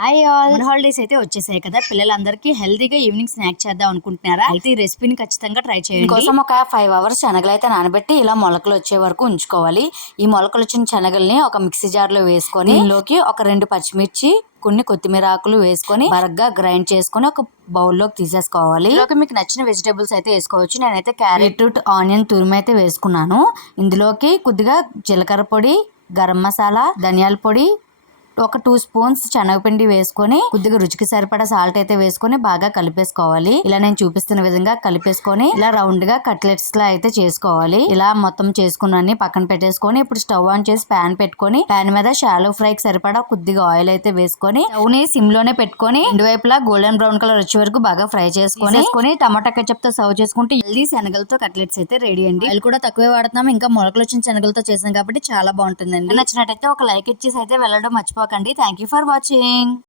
Hi all, summer holidays అయితే వచ్చేసాయి కదా. పిల్లలందరికీ హెల్తీగా ఈవినింగ్ స్నాక్ చేద్దాం అనుకుంటున్నారా? అయితే ఈ రెసిపీని ఖచ్చితంగా ట్రై చేయండి. కోసం ఒక 5 అవర్స్ శనగలు అయితే నానబెట్టి ఇలా మొలకలు వచ్చే వరకు ఉంచుకోవాలి. ఈ మొలకలు వచ్చిన శనగల్ని ఒక మిక్సీ జార్ లో వేసుకొని ఇందులోకి ఒక 2 పచ్చిమిర్చి, కొన్ని కొత్తిమీర ఆకులు వేసుకొని బరగ్గా గ్రైండ్ చేసుకొని ఒక బౌల్లోకి తీసేసుకోవాలి. ఇందులోకి మీకు నచ్చిన వెజిటేబుల్స్ అయితే వేసుకోవచ్చు. నేనైతే క్యారెట్, బీట్రూట్, ఆనియన్ తురుము అయితే వేసుకున్నాను. ఇందులోకి కొద్దిగా జీలకర్ర పొడి, గరం మసాలా, ధనియాల పొడి, ఒక 2 స్పూన్స్ శనగపిండి వేసుకొని కొద్దిగా రుచికి సరిపడా సాల్ట్ అయితే వేసుకొని బాగా కలిపేసుకోవాలి. ఇలా నేను చూపిస్తున్న విధంగా కలిపేసుకొని ఇలా రౌండ్ గా కట్లెట్స్ లా అయితే చేసుకోవాలి. ఇలా మొత్తం చేసుకున్నాన్ని పక్కన పెట్టేసుకొని ఇప్పుడు స్టవ్ ఆన్ చేసి ప్యాన్ పెట్టుకొని ప్యాన్ మీద షాలో ఫ్రై కి సరిపడా కొద్దిగా ఆయిల్ అయితే వేసుకొని స్టవ్ ని సిమ్ లోనే పెట్టుకొని రెండు వైపులా గోల్డెన్ బ్రౌన్ కలర్ వచ్చే వరకు బాగా ఫ్రై చేసుకొని టమాటా కెచప్ తో సర్వ్ చేసుకుంటే హెల్దీ శనగలతో కట్లెట్స్ అయితే రెడీ అండి. ఆయిల్ కూడా తక్కువే వాడుతున్నాం, ఇంకా మొలకలు వచ్చిన శనగలతో చేసాం కాబట్టి చాలా బాగుంటుందండి. నచ్చినట్టయితే ఒక లైక్ ఇచ్చేసి అయితే వెళ్ళడం మర్చిపోకండి. Thank you for watching.